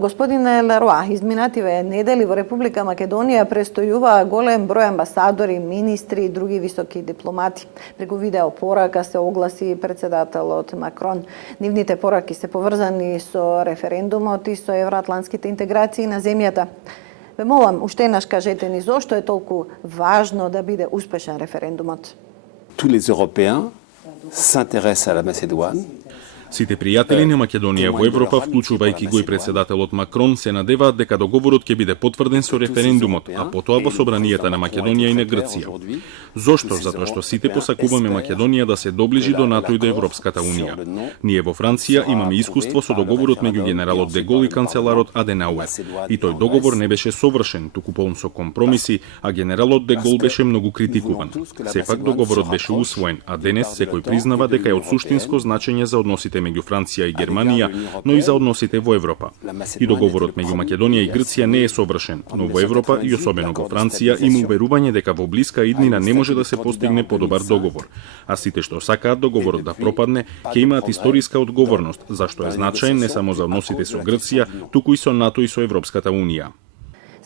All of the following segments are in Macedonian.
Господине Леруа, изминативе недели во Република Македонија престојува голем број амбасадори, министри и други високи дипломати. Преку видео порака се огласи председателот Макрон. Нивните пораки се поврзани со референдумот и со евроатлантските интеграции на земјата. Ве молам, уште еднаш кажете ни зошто е толку важно да биде успешен референдумот. Tous les Européens s'intéressent à la Macédoine. Сите пријатели на Македонија во Европа, вклучувајќи го и председателот Макрон, се надеваат дека договорот ќе биде потврден со референдумот, а потоа во собранијата на Македонија и на Грција. Зошто? Затоа што сите посакуваме Македонија да се доближи до НАТО и до Европската унија. Ние во Франција имаме искуство со договорот меѓу генералот де Гол и канцеларот Аденауер. И тој договор не беше совршен, туку полн со компромиси, а генералот де Гол беше многу критикуван. Сепак договорот беше усвоен, а денес секој признава дека е од суштинско значење за односите меѓу Франција и Германија, но и за односите во Европа. И договорот меѓу Македонија и Грција не е совршен, но во Европа и особено во Франција има уверување дека во блиска иднина не може да се постигне подобар договор. А сите што сакаат договорот да пропадне, ќе имаат историска одговорност, зашто е значаен не само за односите со Грција, туку и со НАТО и со Европската унија.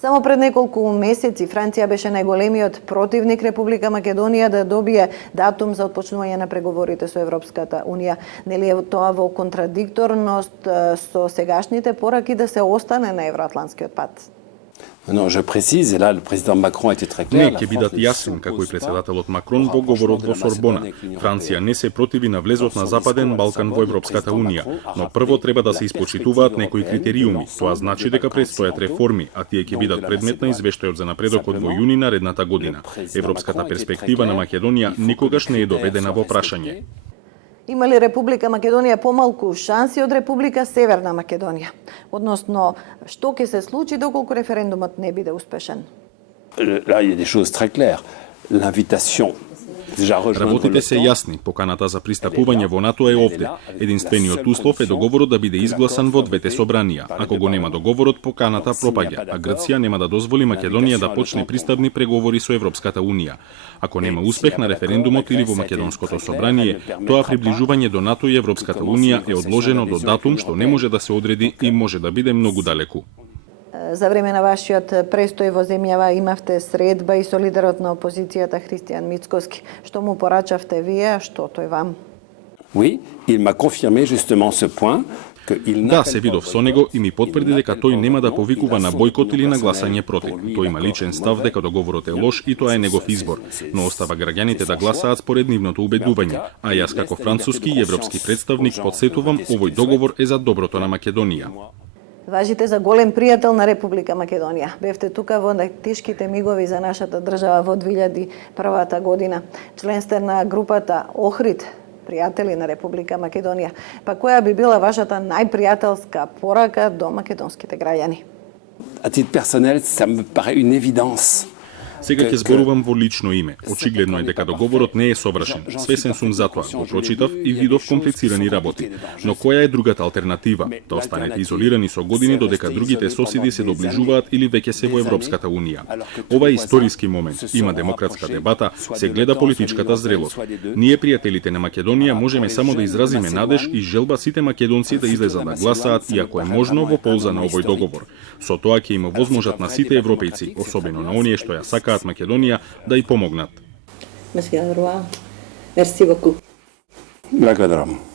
Само пред неколку месеци Франција беше најголемиот противник Република Македонија да добие датум за отпочнување на преговорите со Европската унија. Нели е тоа во контрадикторност со сегашните пораки да се остане на евроатлантскиот пат? Non, je précise, et là le président Macron était très clair. Не, ќе бидат јасен, како и председателот Макрон во говорот во Сорбона. Франција не се противи на влезот на Западен Балкан во Европската унија, но прво треба да се испочитуваат некои критериуми. Тоа значи дека предстојат реформи, а тие ќе бидат предмет на извештајот за напредокот во јуни наредната година. Европската перспектива на Македонија никогаш не е доведена во прашање. Има ли Република Македонија помалку шанси од Република Северна Македонија? Односно, што ќе се случи доколку референдумот не биде успешен? Là, il y a des choses très claires. L'invitation. Работите се јасни. Поканата за пристапување во НАТО е овде. Единствениот услов е договорот да биде изгласан во двете собранија. Ако го нема договорот, поканата пропаѓа, а Грција нема да дозволи Македонија да почне пристапни преговори со Европската унија. Ако нема успех на референдумот или во македонското собрание, тоа приближување до НАТО и Европската унија е одложено до датум што не може да се одреди и може да биде многу далеку. За време на вашиот престој во земјава имавте средба и со лидерот на опозицијата Христијан Мицкоски. Што му порачавте вие, што тој вам? Oui, il m'a confirmé justement ce point. Да, се видов со него и ми потврди дека тој нема да повикува на бойкот или на гласање против. Тој има личен став дека договорот е лош и тоа е негов избор, но остава граѓаните да гласаат според нивното убедување. А јас како француски и европски представник подсетувам, овој договор е за доброто на Македонија. Важите за голем пријател на Република Македонија. Бевте тука во најтешките мигови за нашата држава во 2001 година. Член сте на групата Охрид, пријатели на Република Македонија. Па која би била вашата најпријателска порака до македонските граѓани? À titre personnel, ça me paraît une évidence. Сега ќе зборувам во лично име. Очигледно е дека договорот не е совршен. Свесен сум за тоа. Го прочитав и видов комплицирани работи. Но која е другата алтернатива? Да останете изолирани со години додека другите соседи се доближуваат или веќе се во Европската унија. Ова е историски момент. Има демократска дебата, се гледа политичката зрелост. Ние пријателите на Македонија можеме само да изразиме надеж и желба сите македонци да излезат да гласаат и ако е можно во полза на овој договор. Со тоа ќе има возможат на сите европејци, особено на оние што ја сакаат Македонија, да и помогнат. Месија Руа, мерси beaucoup. Благодарам.